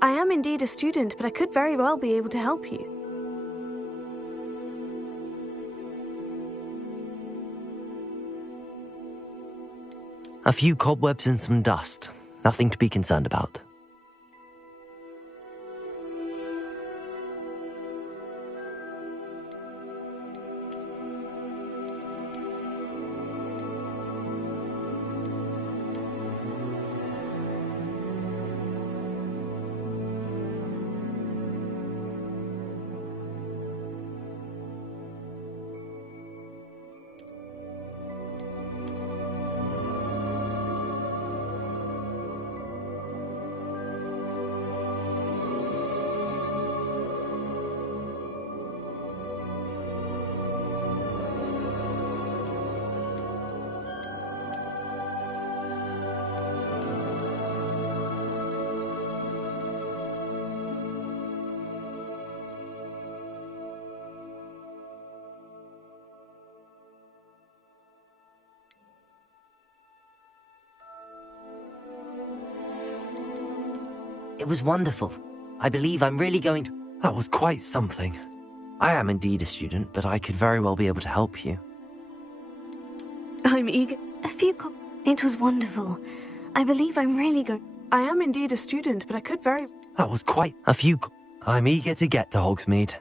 I am indeed a student, but I could very well be able to help you. A few cobwebs and some dust. Nothing to be concerned about. It was wonderful. I believe I'm really going to... That was quite something. I am indeed a student, but I could very well be able to help you. I'm eager. It was wonderful. I believe I'm really going... I am indeed a student, but I could very... That was quite a few... I'm eager to get to Hogsmeade.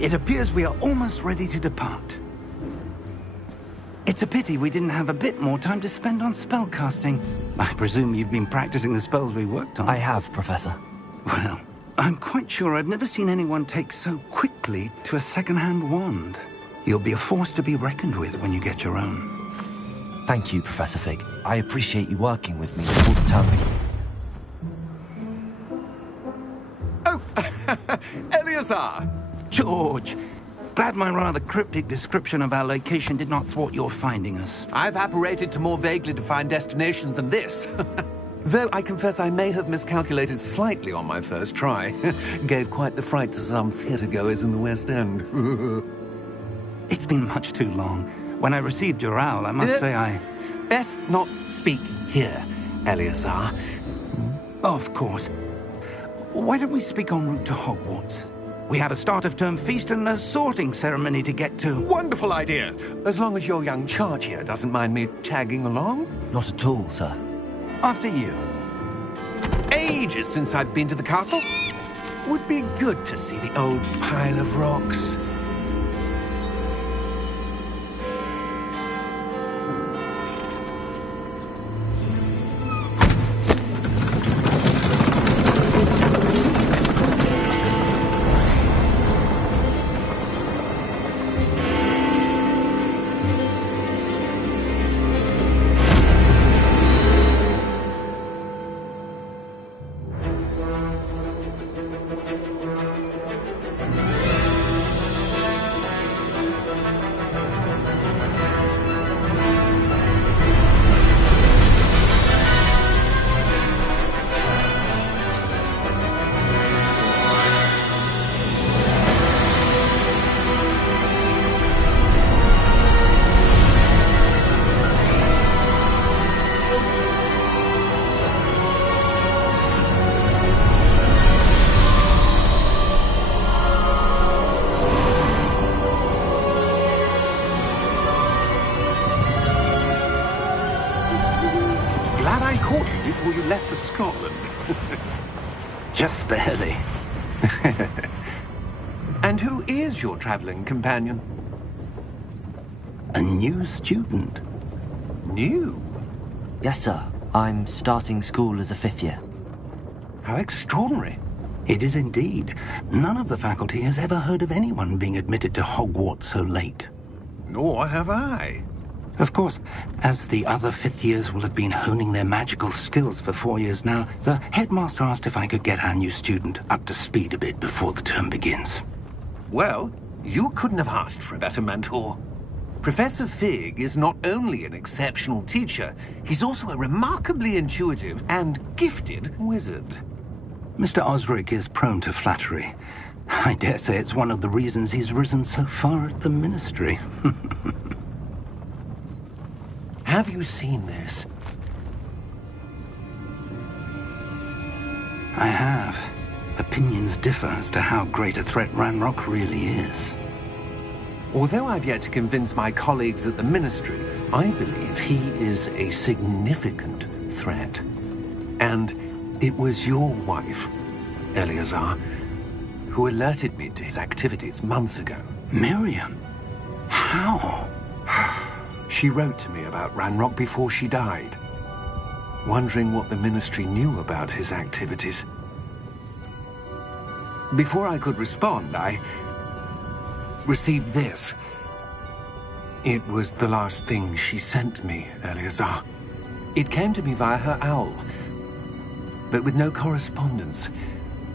It appears we are almost ready to depart. It's a pity we didn't have a bit more time to spend on spellcasting. I presume you've been practicing the spells we worked on. I have, Professor. Well, I'm quite sure I've never seen anyone take so quickly to a second-hand wand. You'll be a force to be reckoned with when you get your own. Thank you, Professor Fig. I appreciate you working with me all the time. Oh, Eleazar! George, glad my rather cryptic description of our location did not thwart your finding us. I've apparated to more vaguely defined destinations than this. Though I confess I may have miscalculated slightly on my first try. Gave quite the fright to some theatre-goers in the West End. It's been much too long. When I received your owl, I must say I... Best not speak here, Eleazar. Of course. Why don't we speak en route to Hogwarts? We have a start-of-term feast and a sorting ceremony to get to. Wonderful idea! As long as your young charge here doesn't mind me tagging along. Not at all, sir. After you. Ages since I've been to the castle. Would be good to see the old pile of rocks. Glad I caught you before you left for Scotland. Just barely. And who is your traveling companion? A new student. New? Yes, sir. I'm starting school as a 5th year. How extraordinary. It is indeed. None of the faculty has ever heard of anyone being admitted to Hogwarts so late. Nor have I. Of course, as the other 5th years will have been honing their magical skills for 4 years now, the headmaster asked if I could get our new student up to speed a bit before the term begins. Well, you couldn't have asked for a better mentor. Professor Fig is not only an exceptional teacher, he's also a remarkably intuitive and gifted wizard. Mr. Osric is prone to flattery. I dare say it's one of the reasons he's risen so far at the Ministry. Have you seen this? I have. Opinions differ as to how great a threat Ranrock really is. Although I've yet to convince my colleagues at the Ministry, I believe he is a significant threat. And it was your wife, Eleazar, who alerted me to his activities months ago. Miriam? How? She wrote to me about Ranrock before she died, wondering what the Ministry knew about his activities. Before I could respond, I received this. It was the last thing she sent me, Eleazar. It came to me via her owl, but with no correspondence.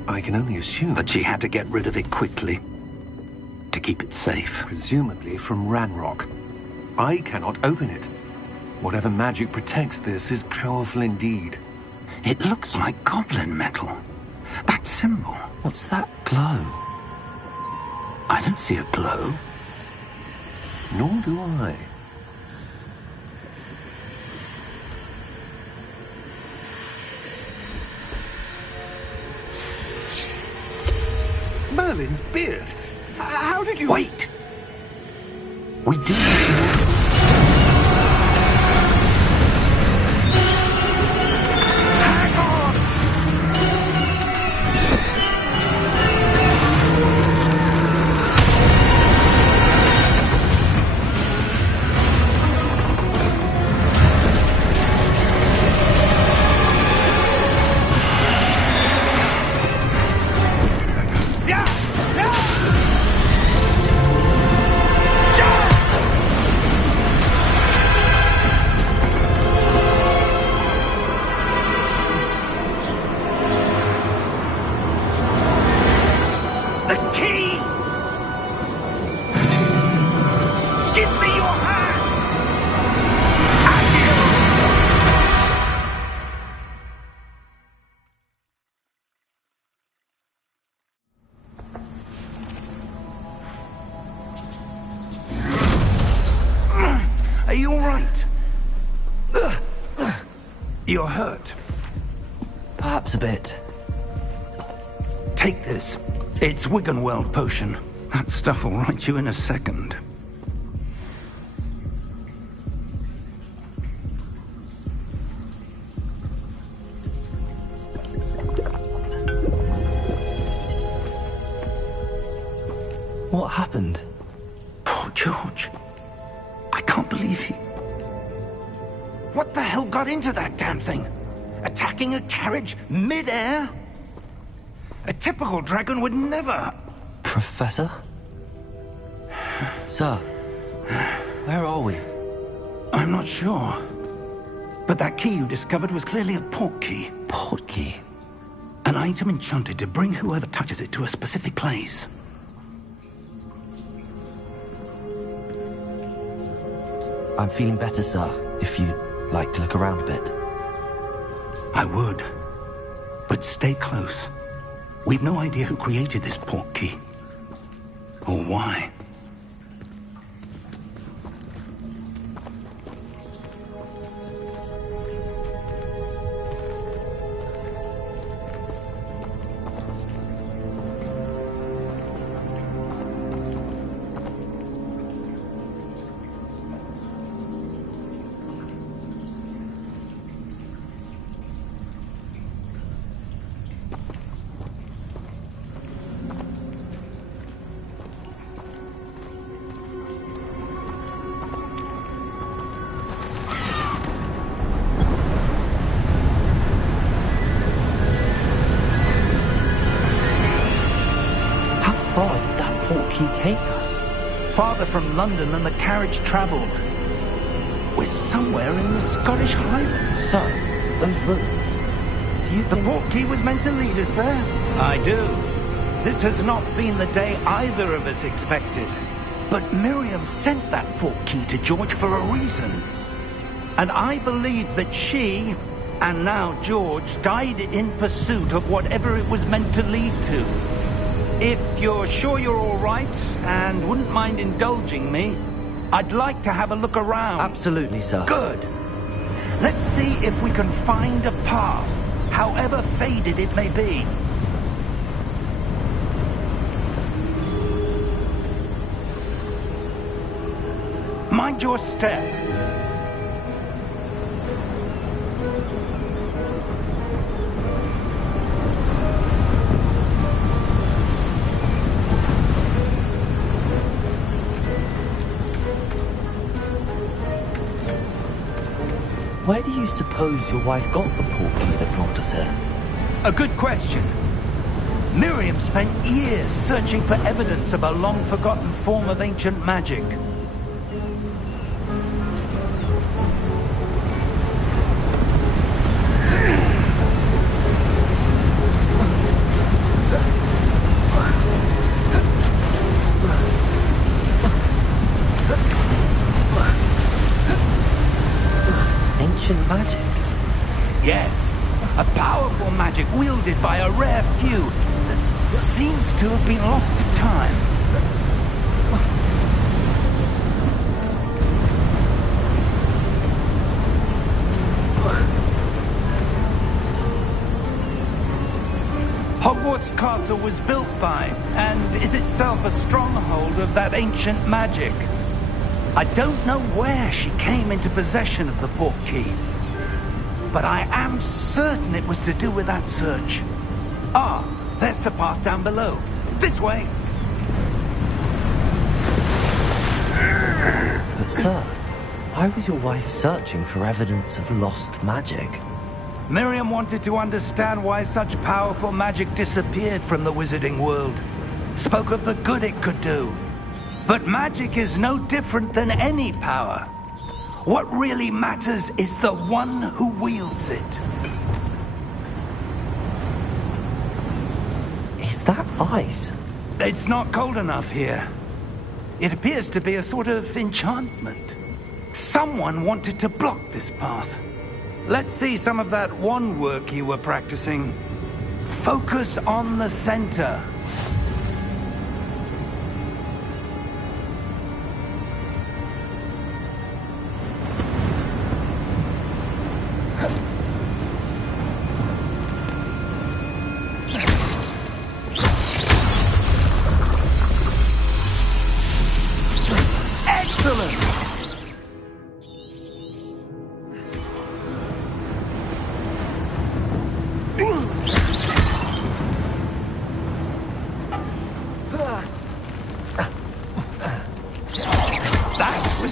I can only assume That she had to get rid of it quickly, to keep it safe. presumably from Ranrock. I cannot open it. Whatever magic protects this is powerful indeed. It looks like goblin metal. That symbol. What's that glow? I don't see a glow. Nor do I. Merlin's beard. How did you... Wait! We do. Hang on! Are you all right? You're hurt. Perhaps a bit. Take this. It's Wiggenweld potion. That stuff will right you in a second. what happened. Poor George. I can't believe he... What the hell got into that damn thing? Attacking a carriage mid-air? A typical dragon would never... Professor? Sir, where are we? I'm not sure. But that key you discovered was clearly a port key. Port key? An item enchanted to bring whoever touches it to a specific place. I'm feeling better, sir, if you'd like to look around a bit. I would. But stay close. We've no idea who created this port key. Or why. How far did that port key take us? Farther from London than the carriage travelled. We're somewhere in the Scottish Highlands. Sir, those ruins. Do you The think... port key was meant to lead us there? I do. This has not been the day either of us expected. But Miriam sent that port key to George for a reason. And I believe that she, and now George, died in pursuit of whatever it was meant to lead to. If you're sure you're all right, and wouldn't mind indulging me, I'd like to have a look around. Absolutely, sir. Good. Let's see if we can find a path, however faded it may be. Mind your step. Where do you suppose your wife got the port key that brought us here? A good question. Miriam spent years searching for evidence of a long-forgotten form of ancient magic. Ancient magic? Yes, a powerful magic wielded by a rare few that seems to have been lost to time. Hogwarts Castle was built by, and is itself a stronghold of that ancient magic. I don't know where she came into possession of the port key, but I am certain it was to do with that search. Ah, there's the path down below. This way. But sir, why was your wife searching for evidence of lost magic? Miriam wanted to understand why such powerful magic disappeared from the wizarding world. Spoke of the good it could do. But magic is no different than any power. What really matters is the one who wields it. Is that ice? It's not cold enough here. It appears to be a sort of enchantment. Someone wanted to block this path. Let's see some of that wand work you were practicing. Focus on the center.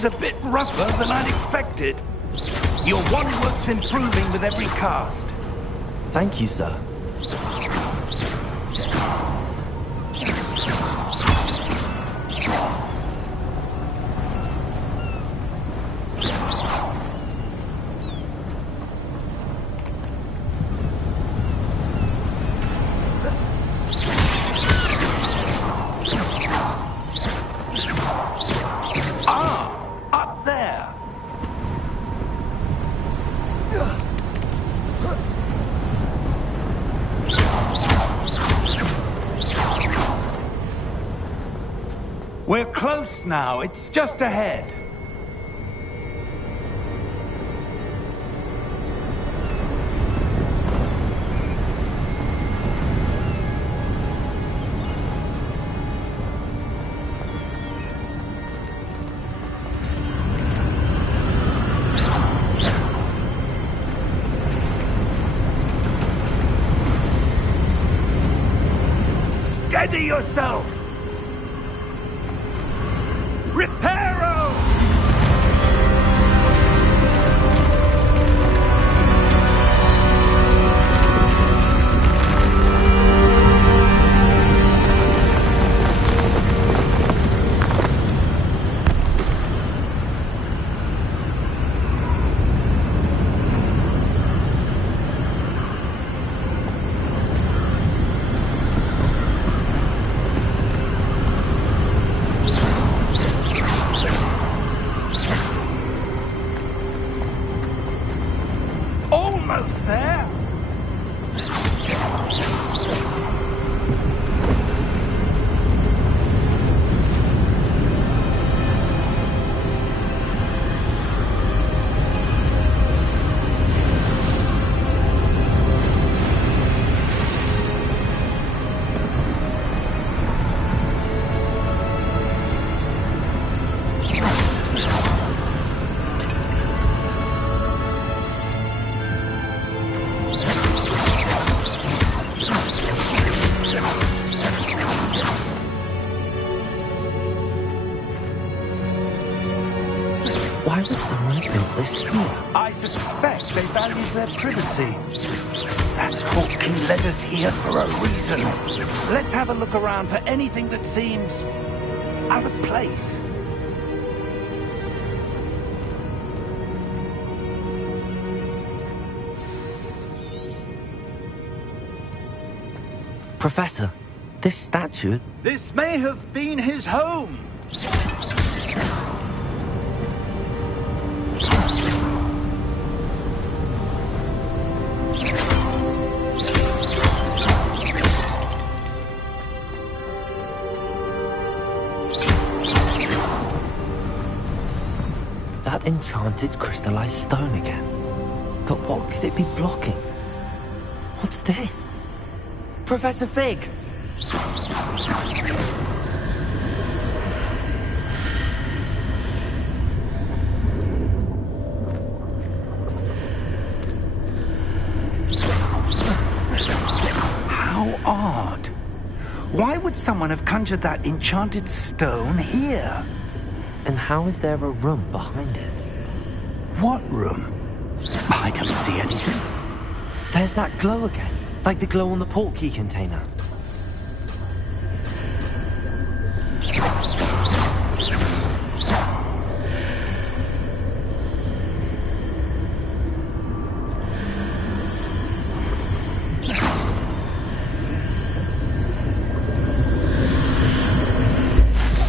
a bit rougher than I'd expected. Your wand-work's improving with every cast. Thank you, sir. Up there! We're close now. It's just ahead. Steady yourself! Reparo! Almost there. Why would someone have built this here? I suspect they value their privacy. That portkey led us here for a reason. Let's have a look around for anything that seems out of place. Professor, this statue... This may have been his home. That enchanted crystallized stone again. But what could it be blocking? What's this? Professor Fig! How odd. Why would someone have conjured that enchanted stone here? And how is there a room behind it? What room? I don't see anything. There's that glow again, like the glow on the portkey container.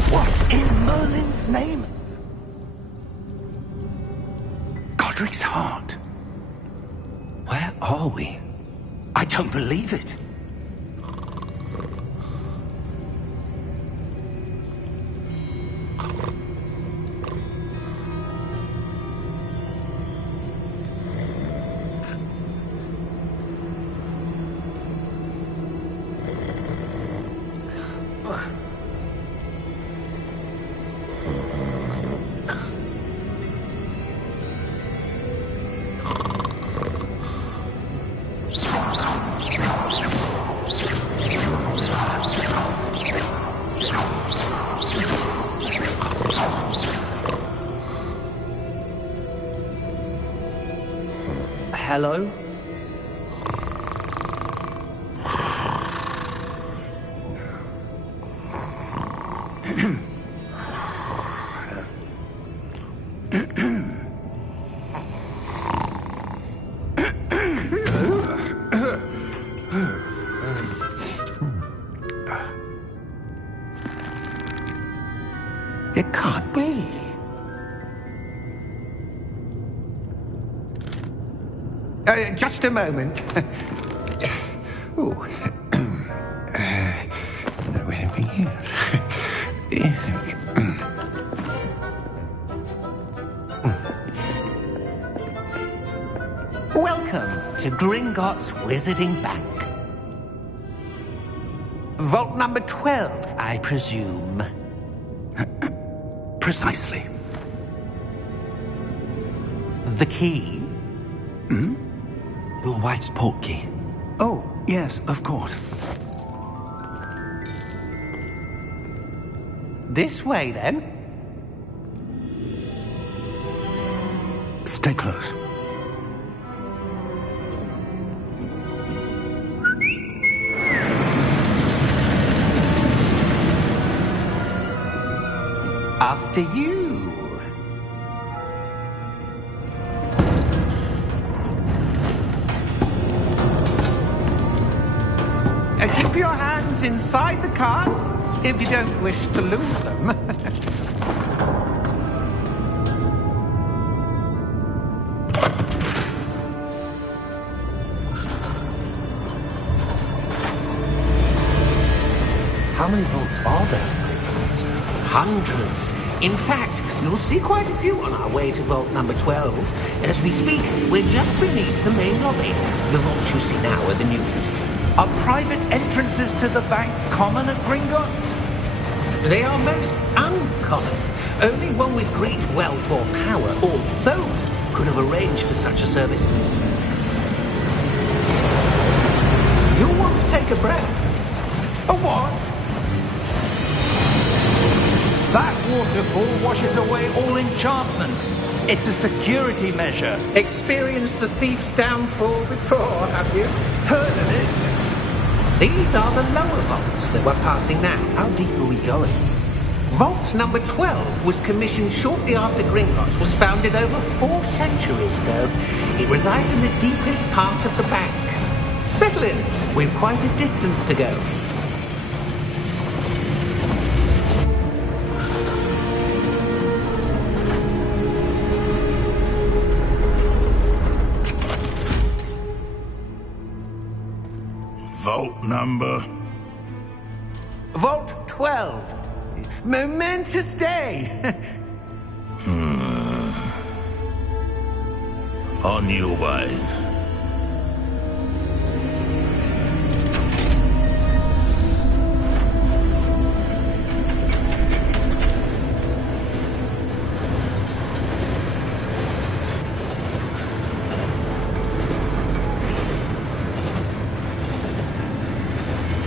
What in Merlin's name? Godric's heart. Where are we? I don't believe it. hello? It can't be. Just a moment. Oh. Where are we here? Welcome to Gringotts Wizarding Bank. Vault number 12, I presume. Precisely. The key? Your wife's portkey. Oh, yes, of course. This way, then. Stay close. After you. Keep your hands inside the cart if you don't wish to lose them. How many vaults are there in Gringotts? Hundreds. In fact, you'll see quite a few on our way to vault number 12. As we speak, we're just beneath the main lobby. The vaults you see now are the newest. Are private entrances to the bank common at Gringotts? They are most uncommon. Only one with great wealth or power, or both, could have arranged for such a service. You'll want to take a breath. A what? That waterfall washes away all enchantments. It's a security measure. Experienced the thief's downfall before, have you? Heard of it? These are the lower vaults that we're passing now. How deep are we going? Vault number 12 was commissioned shortly after Gringotts was founded over 4 centuries ago. It resides in the deepest part of the bank. Settle in. We've quite a distance to go. Vault number? Vault 12. Momentous day. On your way.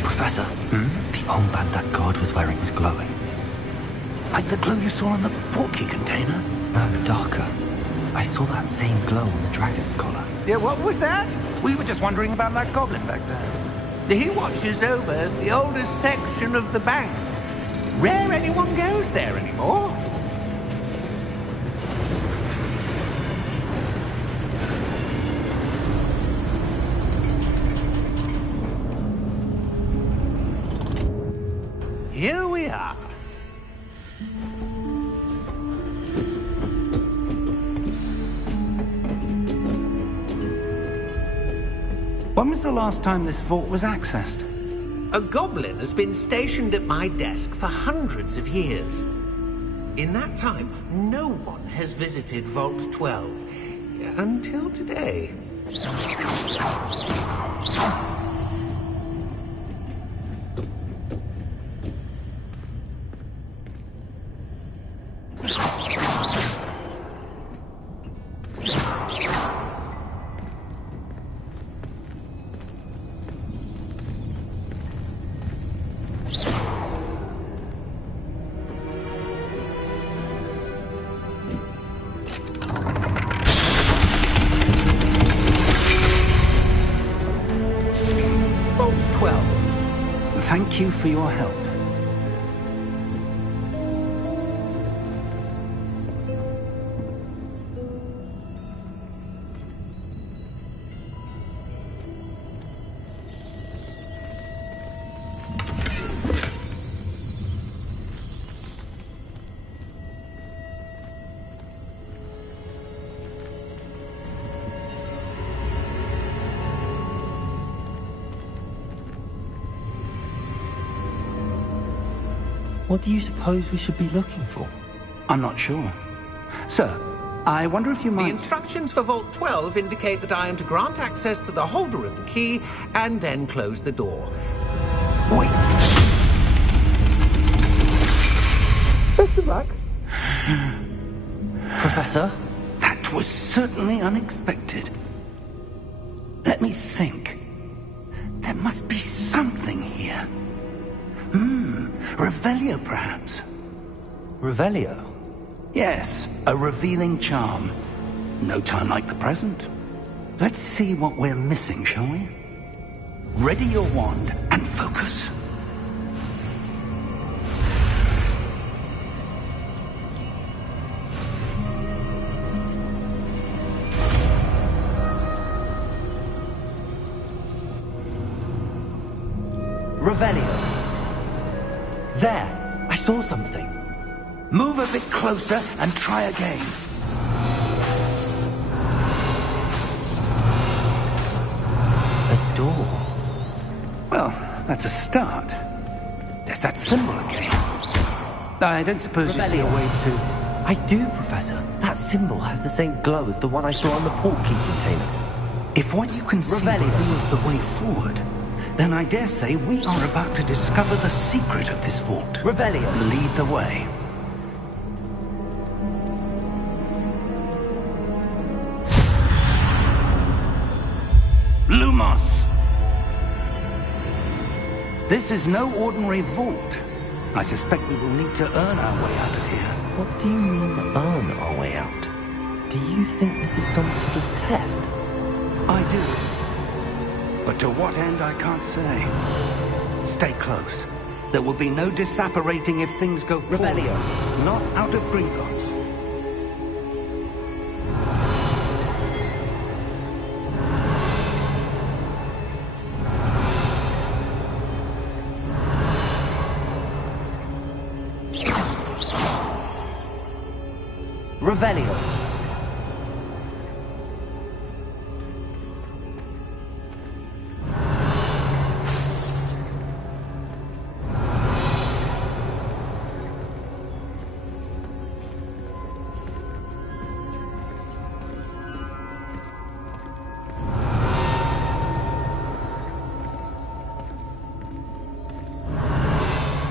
Professor, the armband that guard was wearing was glowing. Like the glow you saw on the portkey container? No, darker. I saw that same glow on the dragon's collar. Yeah, what was that? We were just wondering about that goblin back there. He watches over the oldest section of the bank. Rare anyone goes there anymore. Here we are. When was the last time this vault was accessed? A goblin has been stationed at my desk for hundreds of years. In that time, no one has visited Vault 12. Until today. Thank you for your help. What do you suppose we should be looking for? I'm not sure. Sir, I wonder if you might... The instructions for Vault 12 indicate that I am to grant access to the holder of the key and then close the door. Wait. Best of luck. Professor? That was certainly unexpected. Let me think. There must be something here. Revelio, perhaps? Revelio? Yes, a revealing charm. No time like the present. Let's see what we're missing, shall we? Ready your wand and focus. Revelio. There! I saw something. Move a bit closer and try again. A door. Well, that's a start. There's that symbol again. I don't suppose you see a way to... I do, Professor. That symbol has the same glow as the one I saw on the port key container. If what you can see Revelio. reveals the way forward, then I dare say we are about to discover the secret of this vault. Revelio. Lead the way. Lumos! This is no ordinary vault. I suspect we will need to earn our way out of here. What do you mean, earn our way out? Do you think this is some sort of test? I do. But to what end, I can't say. Stay close. There will be no disapparating if things go poorly. Revelio. Not out of Gringotts. Revelio.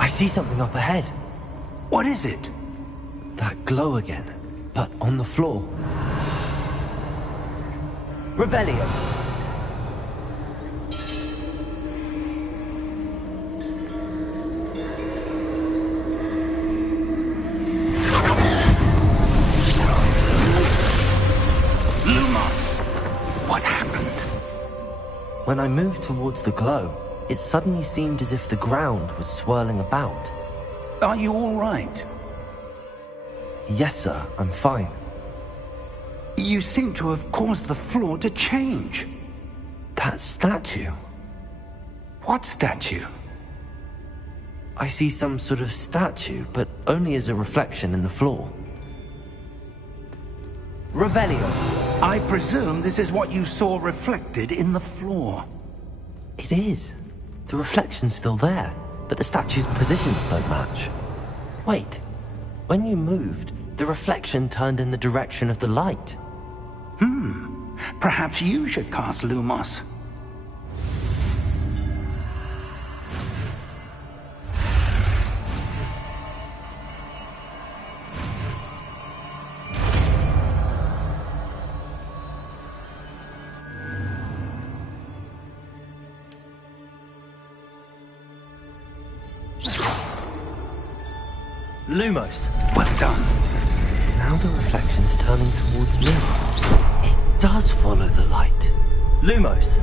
I see something up ahead. What is it? That glow again, but on the floor. Revelio. Lumos! What happened? When I moved towards the glow, it suddenly seemed as if the ground was swirling about. Are you all right? Yes, sir, I'm fine. You seem to have caused the floor to change. That statue. What statue? I see some sort of statue, but only as a reflection in the floor. Revelio. I presume this is what you saw reflected in the floor. It is. The reflection's still there, but the statue's positions don't match. Wait. When you moved, the reflection turned in the direction of the light. Perhaps you should cast Lumos. Lumos. Well done. Now the reflection's turning towards me. It does follow the light. Lumos.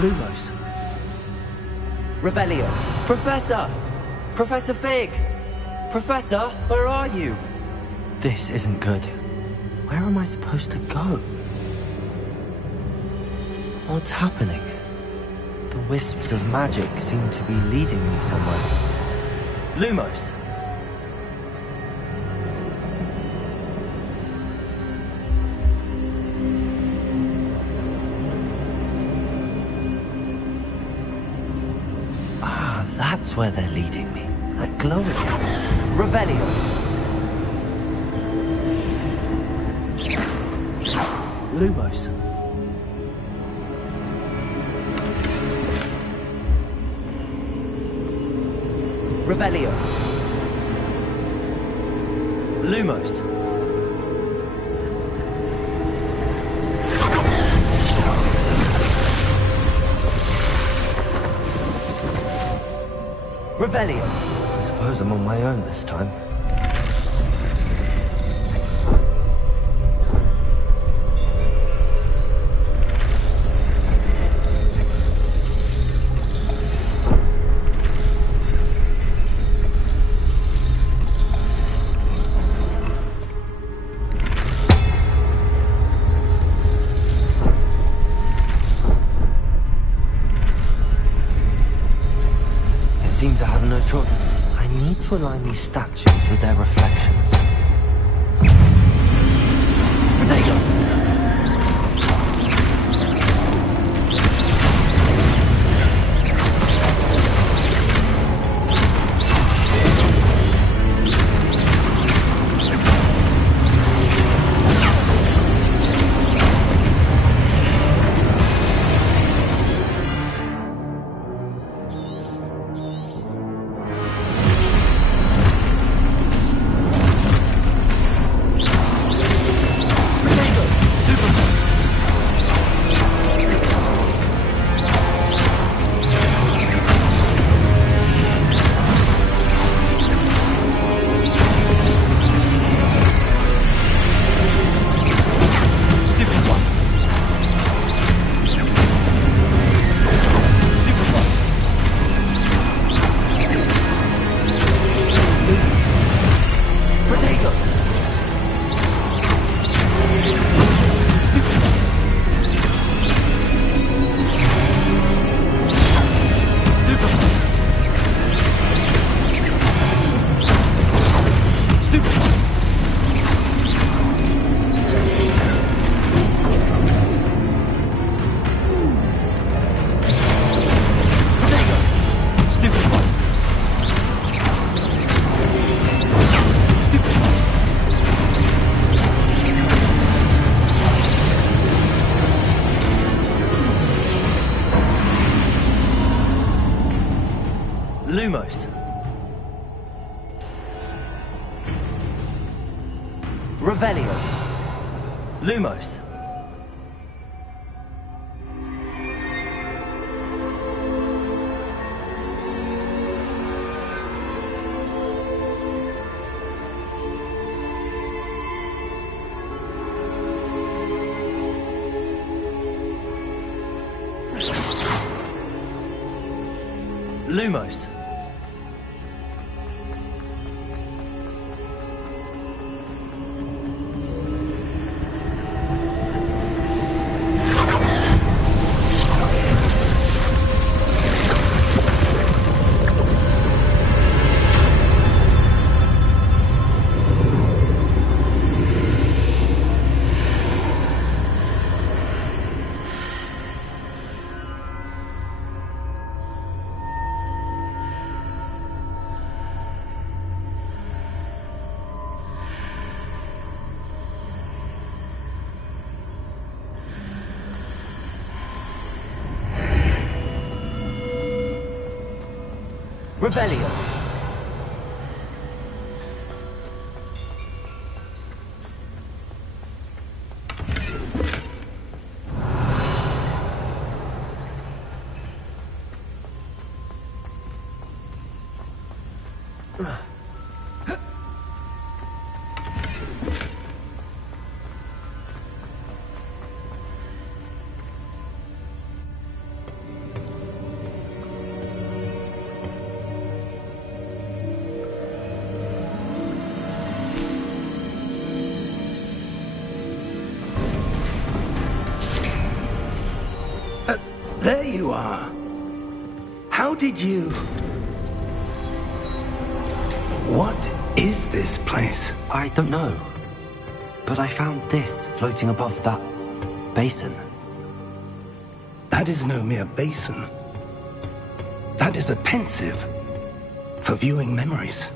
Lumos. Revelio. Professor! Professor Fig! Professor, where are you? This isn't good. Where am I supposed to go? What's happening? The wisps of magic seem to be leading me somewhere. Lumos! That's where they're leading me. That glow again. Revelio. Lumos. Revelio. Lumos. Revelio. I suppose I'm on my own this time. Seems I have no choice. I need to align these statues with their reflections. Potato! Lumos. Revelio. Lumos. Lumos. Rebellion. There you are. How did you... What is this place? I don't know. But I found this floating above that basin. That is no mere basin. That is a pensive for viewing memories.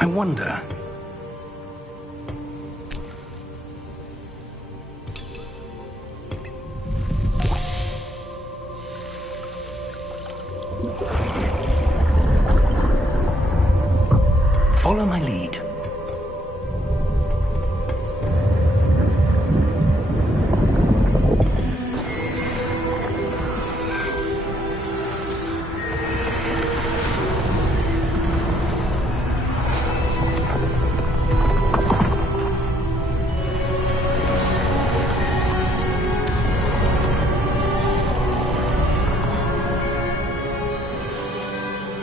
I wonder... Follow my lead.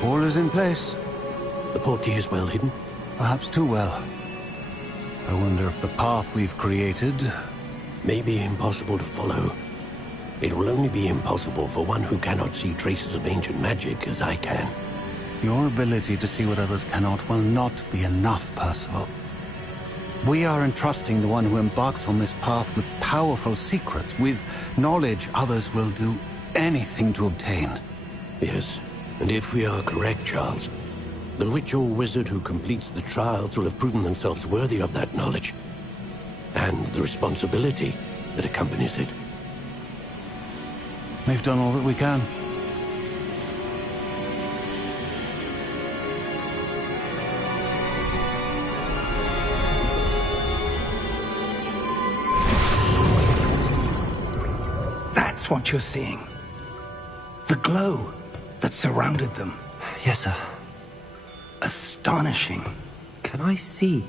All is in place. The portkey is well hidden? Perhaps too well. I wonder if the path we've created... May be impossible to follow. It will only be impossible for one who cannot see traces of ancient magic as I can. Your ability to see what others cannot will not be enough, Percival. We are entrusting the one who embarks on this path with powerful secrets, with knowledge others will do anything to obtain. Yes, and if we are correct, Charles, the witch or wizard who completes the trials will have proven themselves worthy of that knowledge, and the responsibility that accompanies it. We've done all that we can. That's what you're seeing. The glow that surrounded them. Yes, sir. Astonishing. Can I see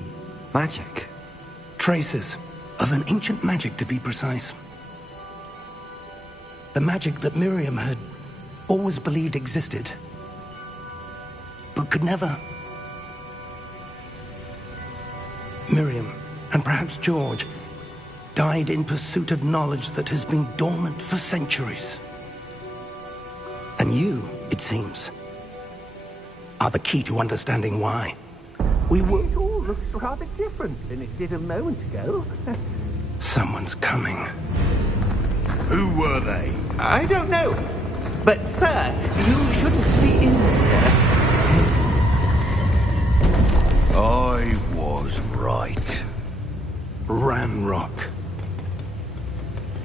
magic? Traces of an ancient magic, to be precise. The magic that Miriam had always believed existed, but could never. Miriam, and perhaps George, died in pursuit of knowledge that has been dormant for centuries. And you, it seems, are the key to understanding why. It all looks rather different than it did a moment ago. Someone's coming. Who were they? I don't know. But, sir, you shouldn't be in here. I was right. Ranrock.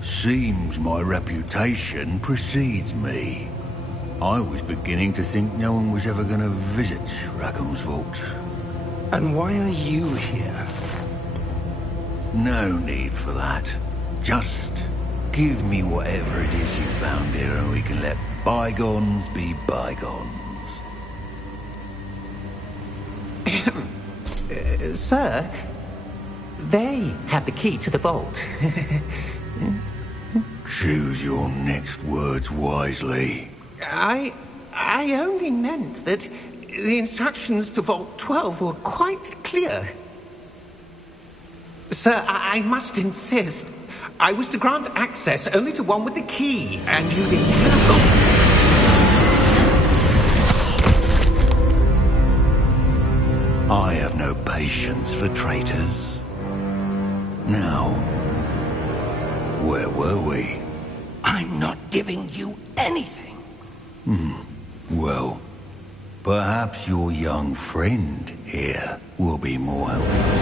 Seems my reputation precedes me. I was beginning to think no one was ever going to visit Rackham's vault. And why are you here? No need for that. Just give me whatever it is you found here and we can let bygones be bygones. Sir, they have the key to the vault. Choose your next words wisely. I only meant that the instructions to Vault 12 were quite clear. Sir, I must insist. I was to grant access only to one with the key, and you didn't have them. I have no patience for traitors. Now, where were we? I'm not giving you anything. Well, perhaps your young friend here will be more helpful.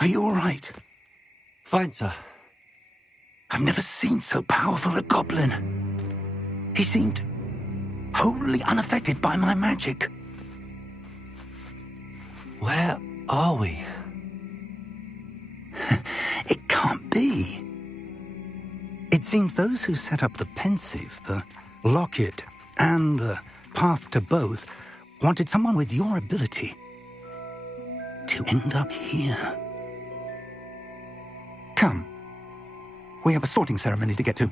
Are you all right? Fine, sir. I've never seen so powerful a goblin. He seemed wholly unaffected by my magic. Where are we? It can't be. It seems those who set up the pensive, the locket, and the path to both wanted someone with your ability to end up here. Come. We have a sorting ceremony to get to.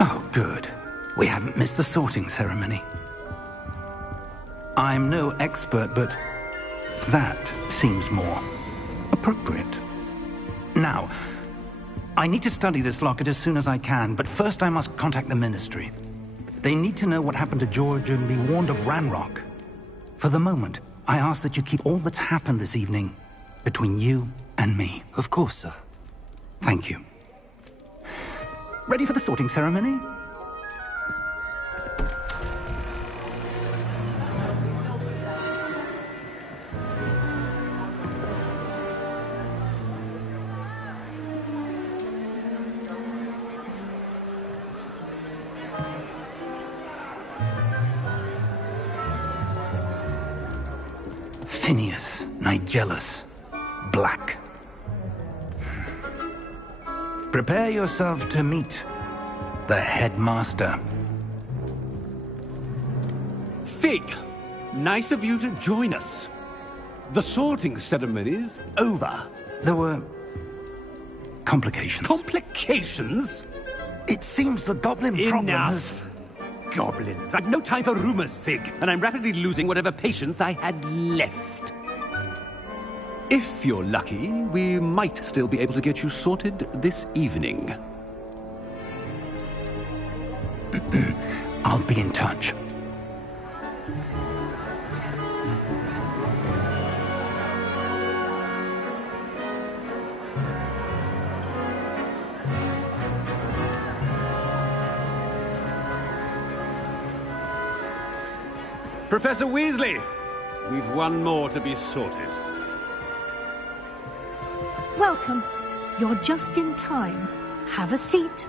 Oh, good. We haven't missed the sorting ceremony. I'm no expert, but that seems more appropriate. Now, I need to study this locket as soon as I can, but first I must contact the Ministry. They need to know what happened to George and be warned of Ranrock. For the moment, I ask that you keep all that's happened this evening between you and me. Of course, sir. Thank you. Ready for the sorting ceremony? Phineas, Nigellus, Black. Prepare yourself to meet the headmaster. Fig, nice of you to join us. The sorting ceremony's over. There were complications. Complications? It seems the goblin problem has... Enough! Goblins. I've no time for rumors, Fig, and I'm rapidly losing whatever patience I had left. If you're lucky, we might still be able to get you sorted this evening. I'll be in touch. Professor Weasley, we've one more to be sorted. Welcome. You're just in time. Have a seat.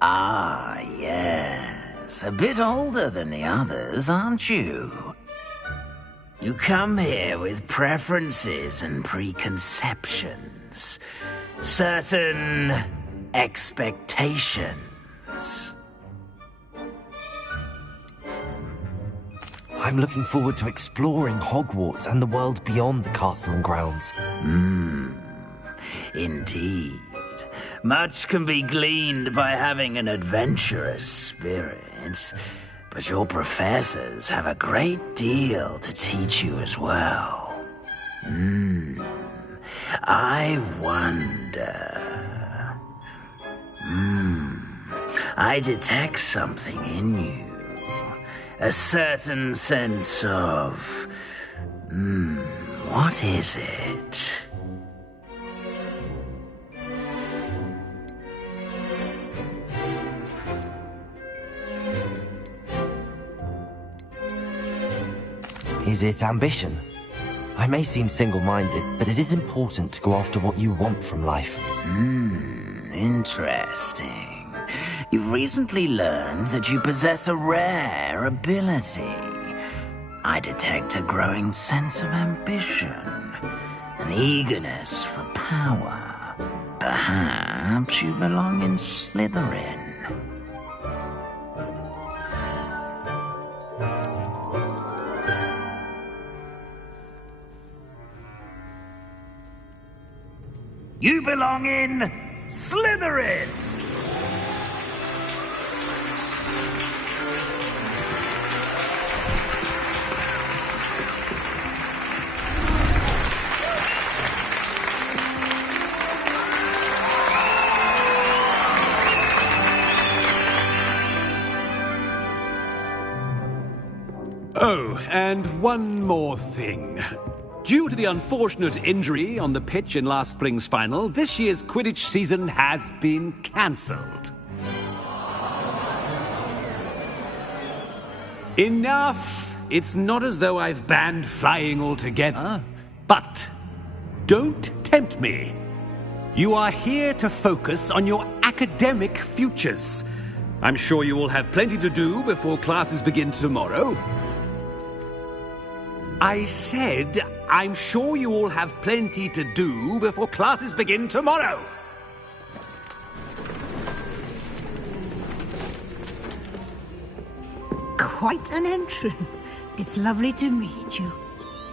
Ah, yes. A bit older than the others, aren't you? You come here with preferences and preconceptions. Certain expectations. I'm looking forward to exploring Hogwarts and the world beyond the castle and grounds. Indeed. Much can be gleaned by having an adventurous spirit, but your professors have a great deal to teach you as well. I wonder... I detect something in you. A certain sense of... what is it? Is it ambition? I may seem single-minded, but it is important to go after what you want from life. Interesting. You've recently learned that you possess a rare ability. I detect a growing sense of ambition, an eagerness for power. Perhaps you belong in Slytherin. You belong in Slytherin! Oh, and one more thing. Due to the unfortunate injury on the pitch in last spring's final, this year's Quidditch season has been cancelled. Enough! It's not as though I've banned flying altogether, but don't tempt me. You are here to focus on your academic futures. I'm sure you will have plenty to do before classes begin tomorrow. I said, I'm sure you all have plenty to do before classes begin tomorrow. Quite an entrance. It's lovely to meet you.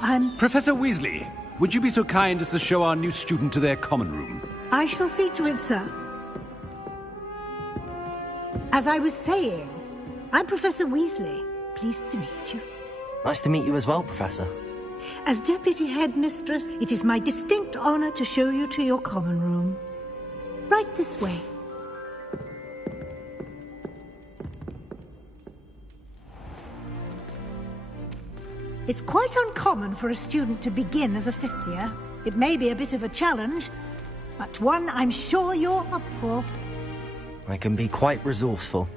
I'm... Professor Weasley, would you be so kind as to show our new student to their common room? I shall see to it, sir. As I was saying, I'm Professor Weasley. Pleased to meet you. Nice to meet you as well, Professor. As Deputy Headmistress, it is my distinct honor to show you to your common room. Right this way. It's quite uncommon for a student to begin as a fifth year. It may be a bit of a challenge, but one I'm sure you're up for. I can be quite resourceful.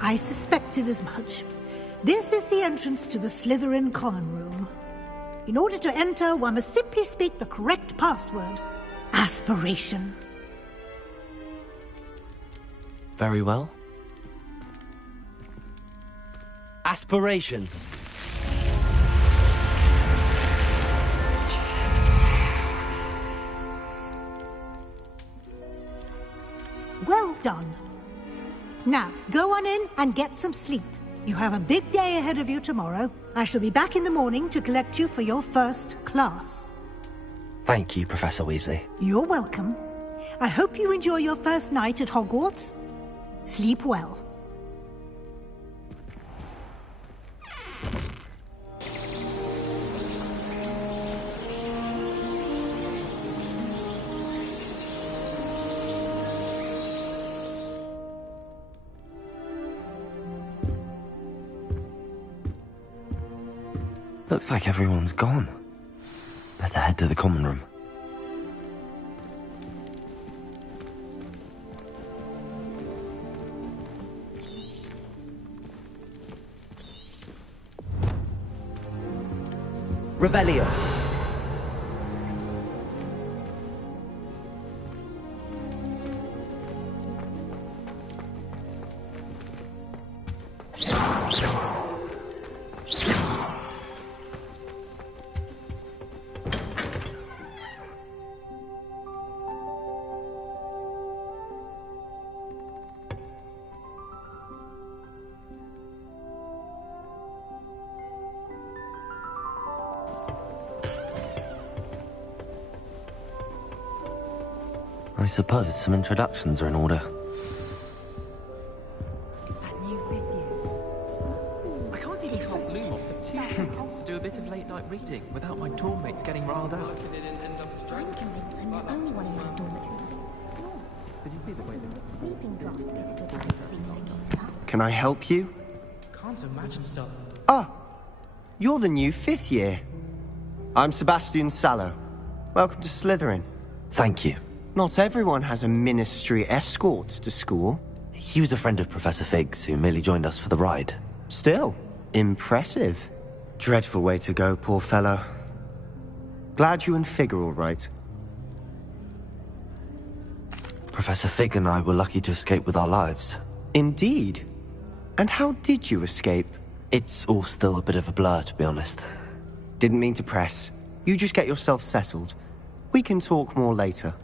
I suspected as much. This is the entrance to the Slytherin common room. In order to enter, one must simply speak the correct password. Aspiration. Very well. Aspiration. Well done. Now, go on in and get some sleep. You have a big day ahead of you tomorrow. I shall be back in the morning to collect you for your first class. Thank you, Professor Weasley. You're welcome. I hope you enjoy your first night at Hogwarts. Sleep well. Looks like everyone's gone. Better head to the common room. Revelio. I suppose some introductions are in order. I can't even trust Lumos for 2 seconds to do a bit of late-night reading without my dorm mates getting riled out. I'm convinced I'm the only one in my dormitory. Did you see the way sleeping drafts is the type of Can I help you? Can't imagine stuff. Ah, you're the new 5th year. I'm Sebastian Sallow. Welcome to Slytherin. Thank you. Not everyone has a ministry escort to school. He was a friend of Professor Fig's who merely joined us for the ride. Still, impressive. Dreadful way to go, poor fellow. Glad you and Fig are all right. Professor Fig and I were lucky to escape with our lives. Indeed. And how did you escape? It's all still a bit of a blur, to be honest. Didn't mean to press. You just get yourself settled. We can talk more later.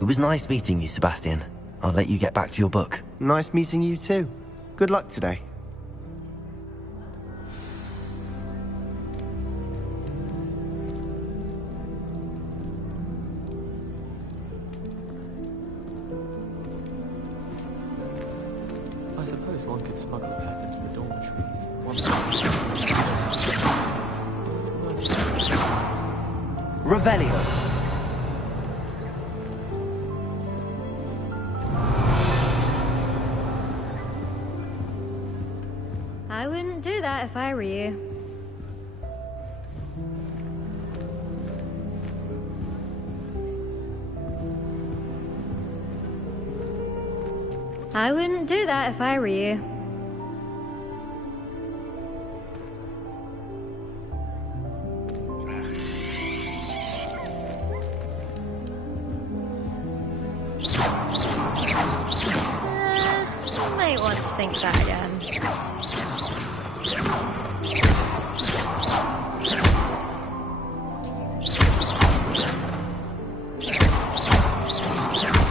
It was nice meeting you, Sebastian. I'll let you get back to your book. Nice meeting you too. Good luck today. I suppose one could smuggle a pet into the dormitory. Revelio. I wouldn't do that if I were you. I wouldn't do that if I were you. Might want to think that again.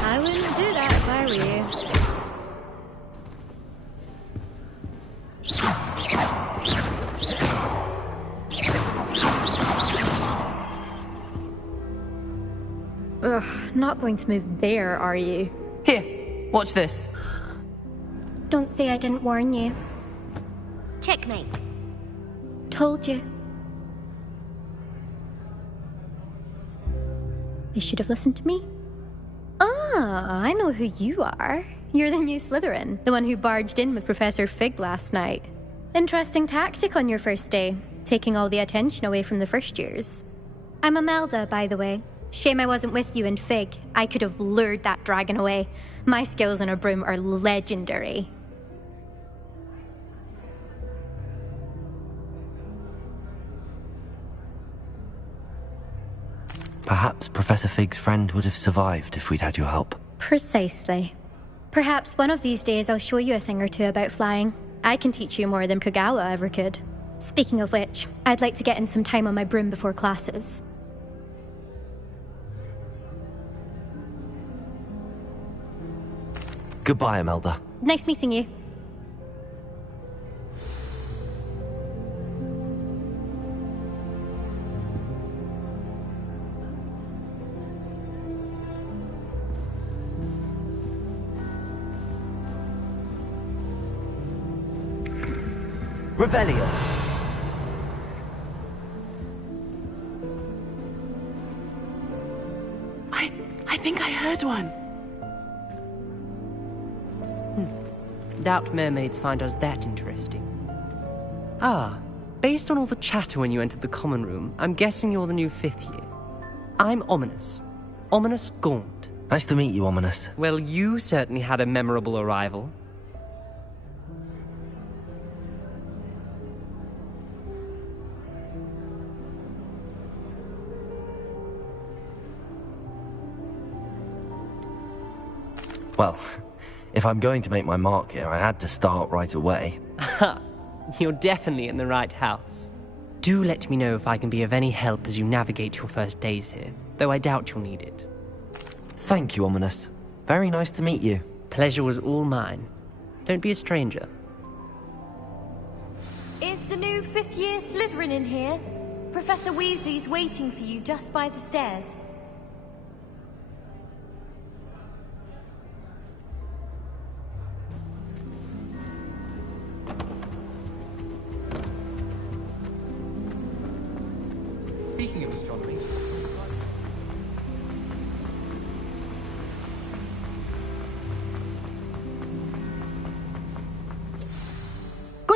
I wouldn't do that if I were you. Ugh, not going to move there, are you? Here, watch this. Don't say I didn't warn you. Checkmate. Told you. They should have listened to me. Ah, I know who you are. You're the new Slytherin, the one who barged in with Professor Fig last night. Interesting tactic on your first day, taking all the attention away from the first years. I'm Imelda, by the way. Shame I wasn't with you and Fig. I could have lured that dragon away. My skills on a broom are legendary. Perhaps Professor Fig's friend would have survived if we'd had your help. Precisely. Perhaps one of these days I'll show you a thing or two about flying. I can teach you more than Kogawa ever could. Speaking of which, I'd like to get in some time on my broom before classes. Goodbye, Imelda. Nice meeting you. Revelio. I think I heard one. Doubt mermaids find us that interesting. Ah, based on all the chatter when you entered the common room, I'm guessing you're the new 5th year. I'm Ominous. Ominous Gaunt. Nice to meet you, Ominous. Well, you certainly had a memorable arrival. Well, if I'm going to make my mark here, I had to start right away. Ha! You're definitely in the right house. Do let me know if I can be of any help as you navigate your first days here, though I doubt you'll need it. Thank you, Ominous. Very nice to meet you. Pleasure was all mine. Don't be a stranger. Is the new 5th year Slytherin in here? Professor Weasley's waiting for you just by the stairs. Speaking of astronomy,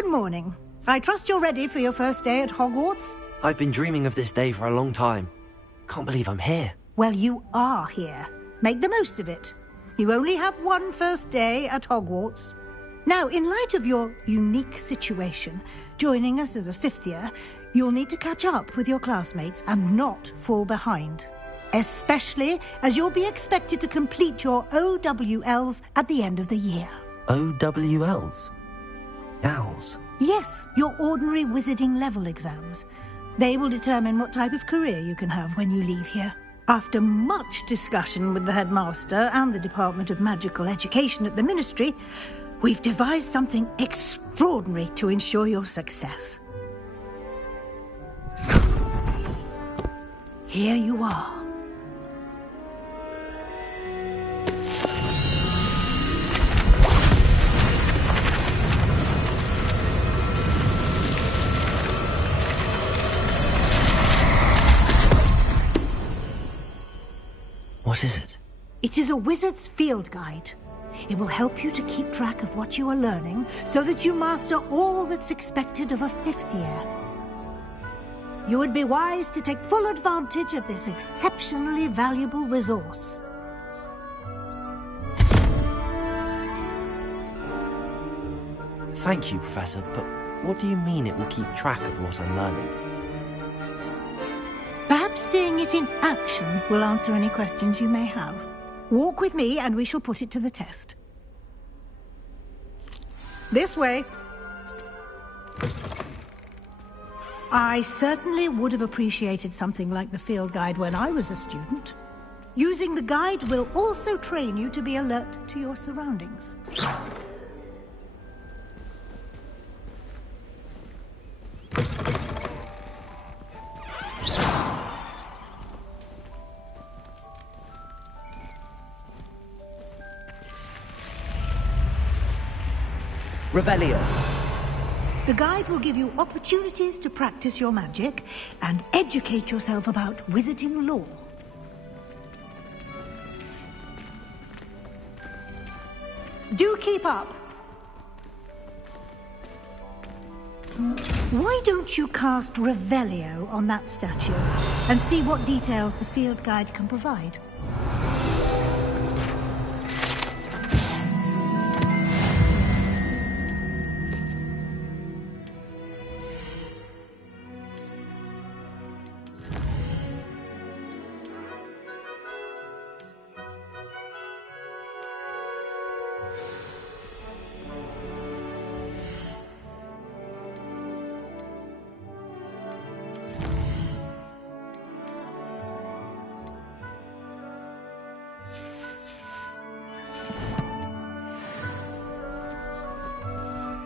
Good morning. I trust you're ready for your first day at Hogwarts? I've been dreaming of this day for a long time. Can't believe I'm here. Well, you are here. Make the most of it. You only have one first day at Hogwarts. Now, in light of your unique situation, joining us as a fifth year, you'll need to catch up with your classmates and not fall behind. Especially as you'll be expected to complete your OWLs at the end of the year. OWLs? Owls? Yes, your ordinary wizarding level exams. They will determine what type of career you can have when you leave here. After much discussion with the headmaster and the Department of Magical Education at the Ministry, we've devised something extraordinary to ensure your success. Here you are. What is it? It is a wizard's field guide. It will help you to keep track of what you are learning so that you master all that's expected of a fifth year. You would be wise to take full advantage of this exceptionally valuable resource. Thank you, Professor, but what do you mean it will keep track of what I'm learning? Perhaps seeing it in action will answer any questions you may have. Walk with me and we shall put it to the test. This way. I certainly would have appreciated something like the field guide when I was a student. Using the guide will also train you to be alert to your surroundings. Revelio. The guide will give you opportunities to practice your magic and educate yourself about wizarding lore. Do keep up. Why don't you cast Revelio on that statue and see what details the field guide can provide?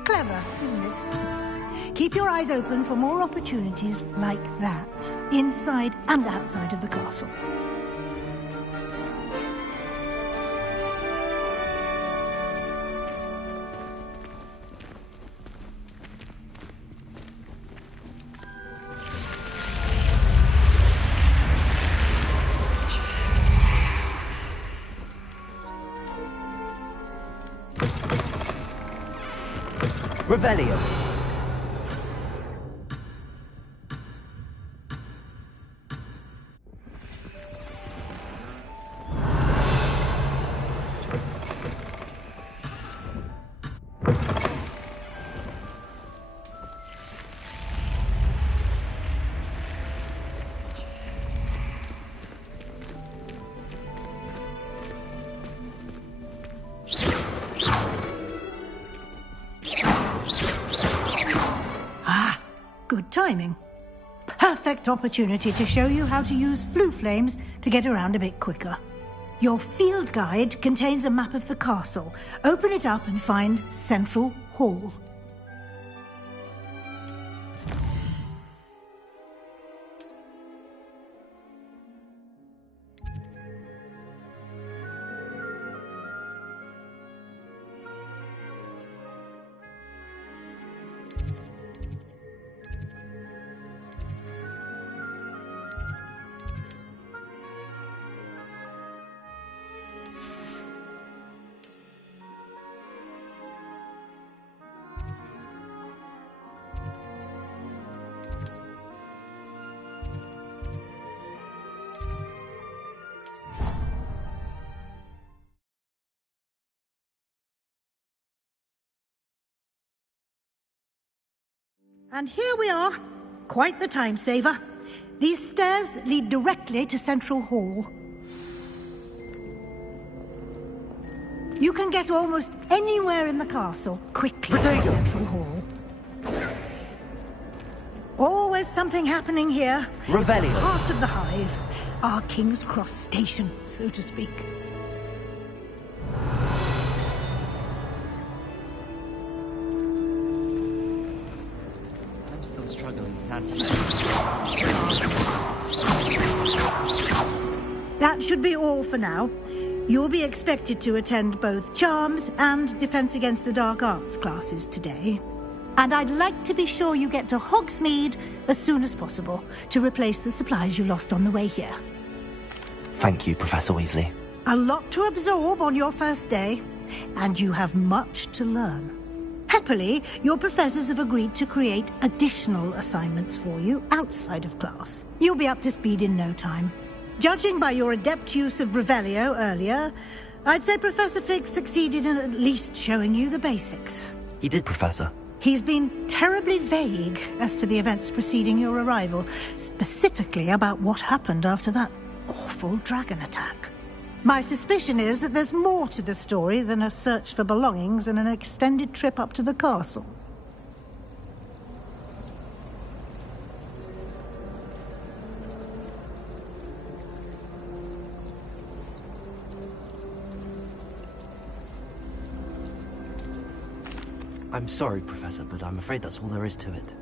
Clever, isn't it? Keep your eyes open for more opportunities like that, inside and outside of the castle. Revelio. Good timing. Perfect opportunity to show you how to use flue flames to get around a bit quicker. Your field guide contains a map of the castle. Open it up and find Central Hall. And here we are. Quite the time saver. These stairs lead directly to Central Hall. You can get almost anywhere in the castle quickly to Central Hall. Always something happening here. Revelio. It's part of the Hive. Our King's Cross station, so to speak. I'm still struggling with anti. That should be all for now. You'll be expected to attend both Charms and Defense Against the Dark Arts classes today. And I'd like to be sure you get to Hogsmeade as soon as possible to replace the supplies you lost on the way here. Thank you, Professor Weasley. A lot to absorb on your first day, and you have much to learn. Happily, your professors have agreed to create additional assignments for you outside of class. You'll be up to speed in no time. Judging by your adept use of Revelio earlier, I'd say Professor Fig succeeded in at least showing you the basics. He did, Professor. He's been terribly vague as to the events preceding your arrival, specifically about what happened after that awful dragon attack. My suspicion is that there's more to the story than a search for belongings and an extended trip up to the castle. I'm sorry, Professor, but I'm afraid that's all there is to it.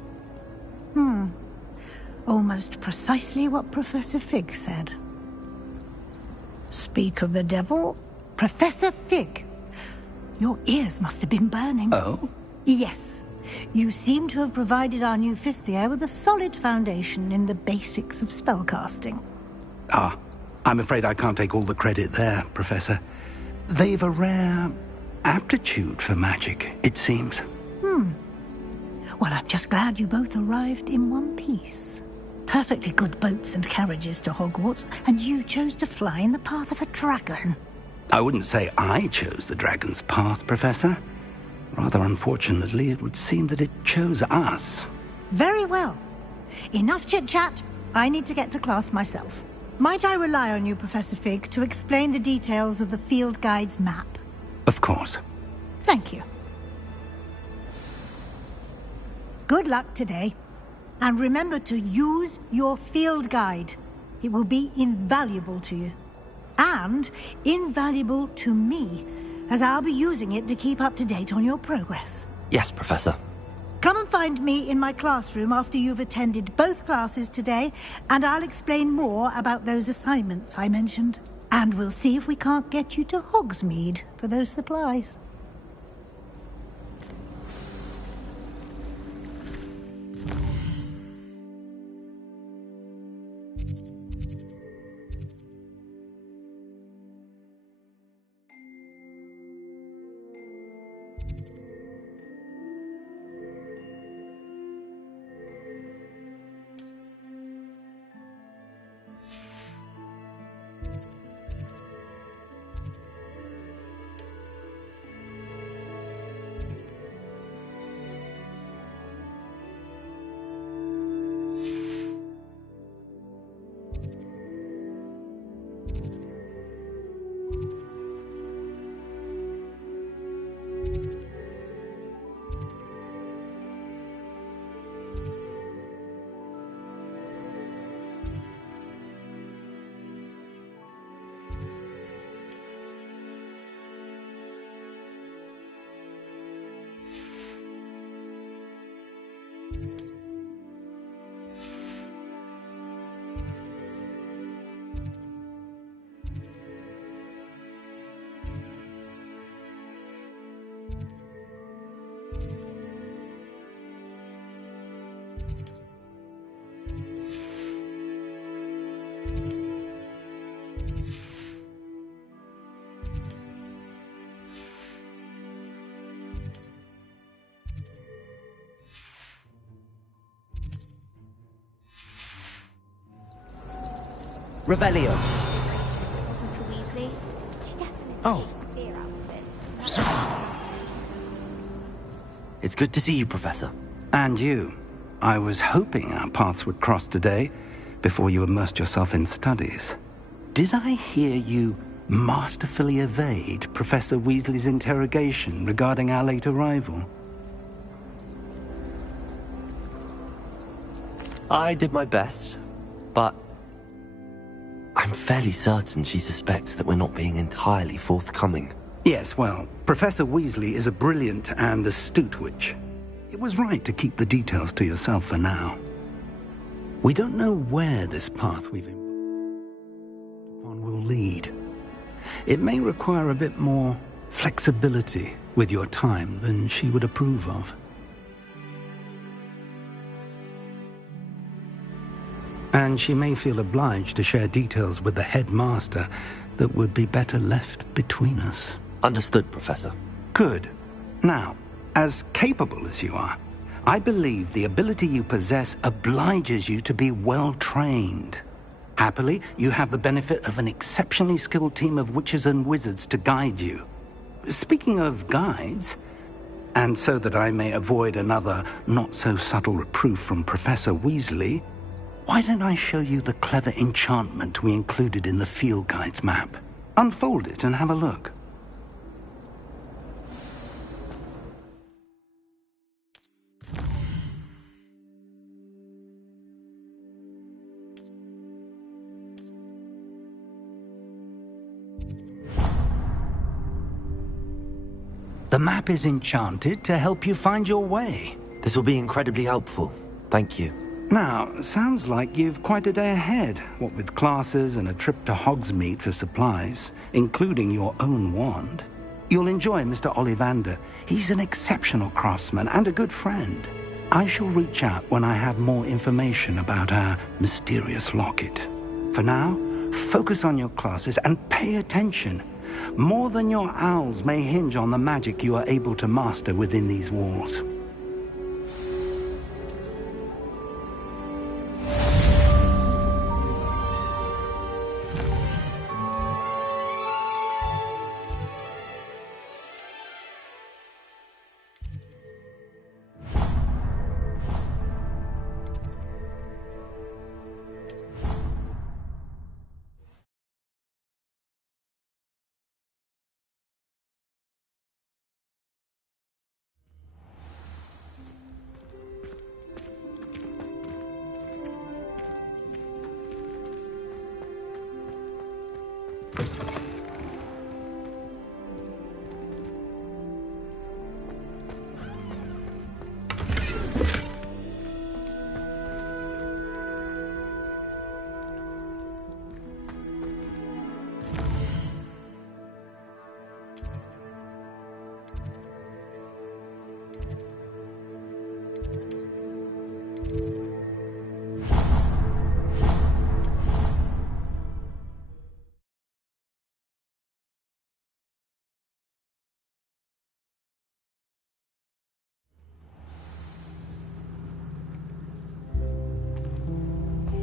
Almost precisely what Professor Fig said. Speak of the devil, Professor Fig. Your ears must have been burning. Oh? Yes. You seem to have provided our new fifth year with a solid foundation in the basics of spellcasting. Ah, I'm afraid I can't take all the credit there, Professor. They've a rare aptitude for magic, it seems. Well, I'm just glad you both arrived in one piece. Perfectly good boats and carriages to Hogwarts, and you chose to fly in the path of a dragon. I wouldn't say I chose the dragon's path, Professor. Rather unfortunately, it would seem that it chose us. Very well. Enough chit-chat. I need to get to class myself. Might I rely on you, Professor Fig, to explain the details of the field guide's map? Of course. Thank you. Good luck today. And remember to use your field guide. It will be invaluable to you. And invaluable to me, as I'll be using it to keep up to date on your progress. Yes, Professor. Come and find me in my classroom after you've attended both classes today, and I'll explain more about those assignments I mentioned. And we'll see if we can't get you to Hogsmeade for those supplies. Revelio. Wasn't for Weasley. She definitely Oh. took the fear out of it. It's good to see you, Professor. And you. I was hoping our paths would cross today, before you immersed yourself in studies. Did I hear you masterfully evade Professor Weasley's interrogation regarding our late arrival? I did my best, but I'm fairly certain she suspects that we're not being entirely forthcoming. Yes, well, Professor Weasley is a brilliant and astute witch. It was right to keep the details to yourself for now. We don't know where this path we've embarked upon will lead. It may require a bit more flexibility with your time than she would approve of. And she may feel obliged to share details with the headmaster that would be better left between us. Understood, Professor. Good. Now, as capable as you are, I believe the ability you possess obliges you to be well-trained. Happily, you have the benefit of an exceptionally skilled team of witches and wizards to guide you. Speaking of guides, and so that I may avoid another not-so-subtle reproof from Professor Weasley, why don't I show you the clever enchantment we included in the field guide's map? Unfold it and have a look. The map is enchanted to help you find your way. This will be incredibly helpful. Thank you. Now, sounds like you've quite a day ahead, what with classes and a trip to Hogsmeade for supplies, including your own wand. You'll enjoy Mr. Ollivander. He's an exceptional craftsman and a good friend. I shall reach out when I have more information about our mysterious locket. For now, focus on your classes and pay attention. More than your owls may hinge on the magic you are able to master within these walls.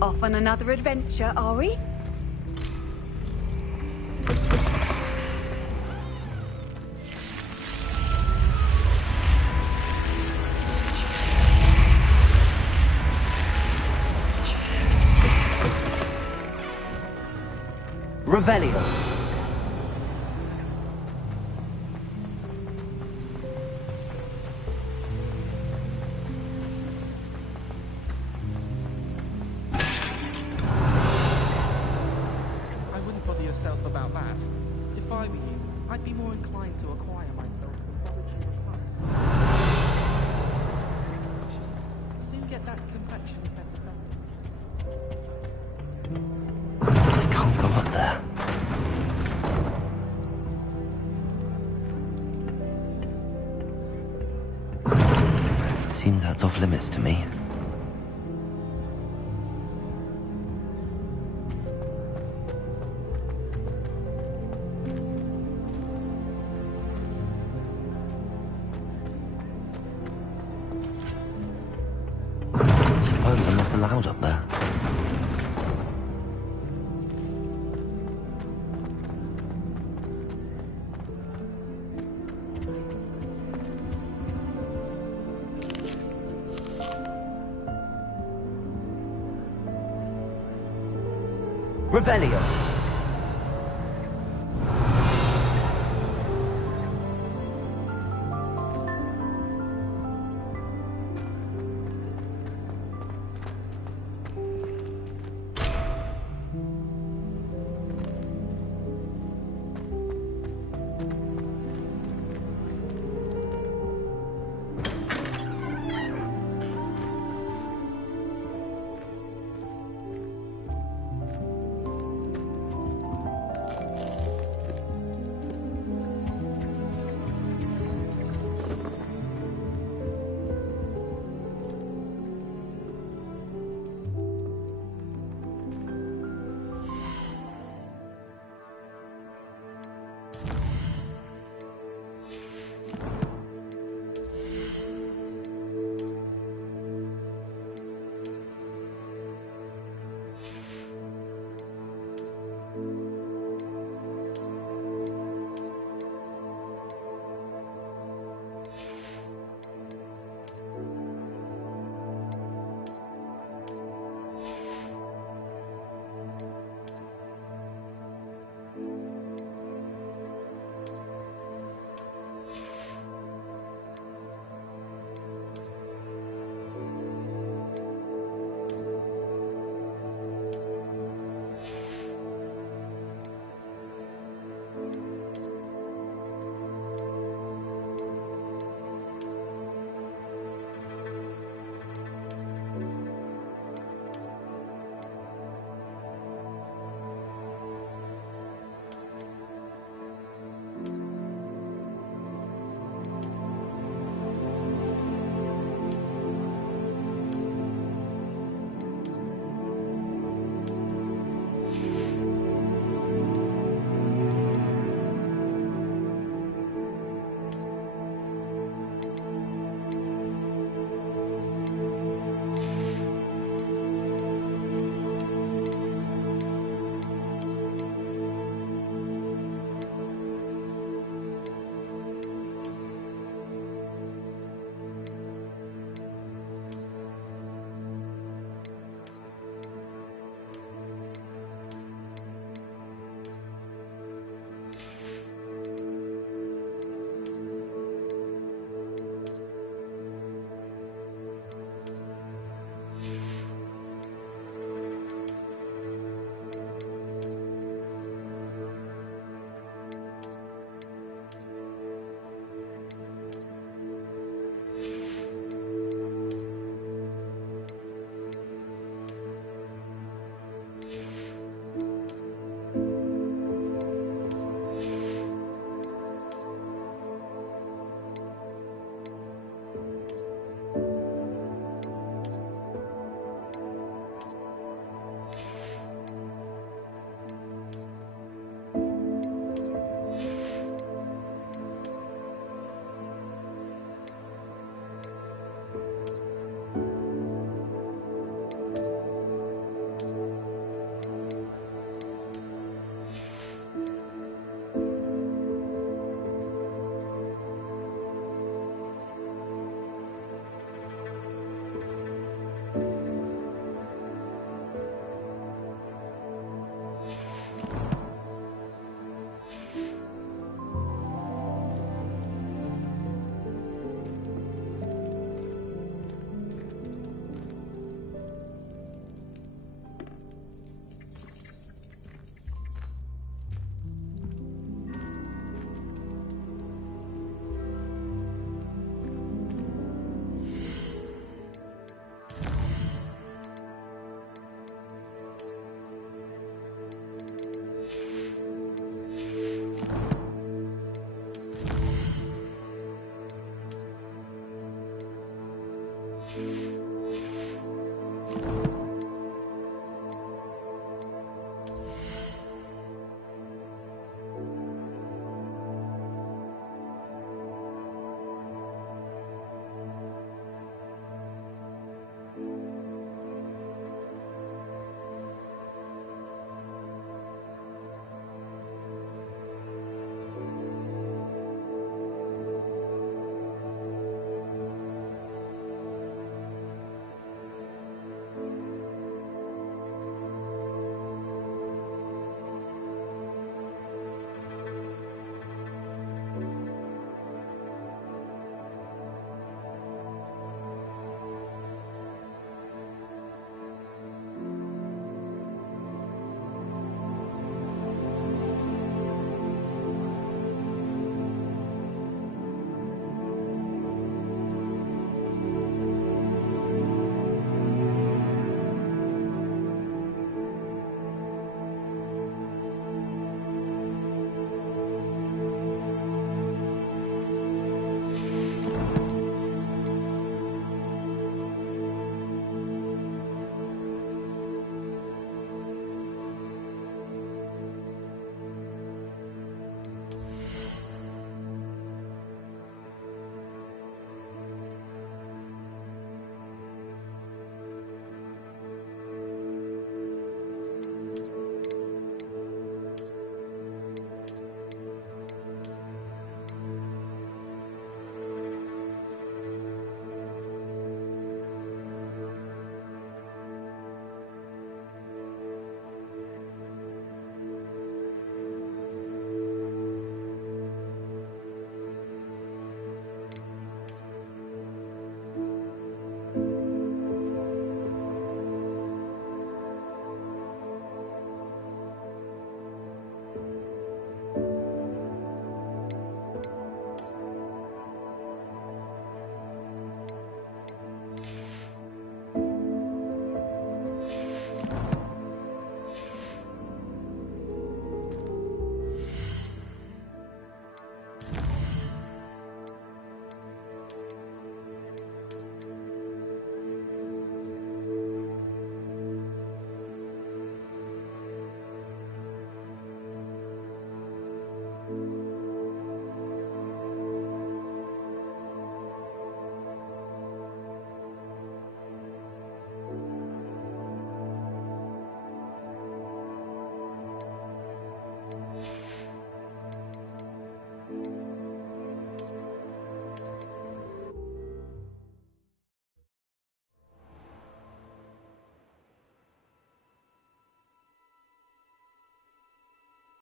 Off on another adventure, are we? Revelio. About that. If I were you, I'd be more inclined to acquire myself the knowledge you require. Soon get that complexion effect. I can't go up there. Seems that's off limits to me. I'm not allowed up there. Revelio.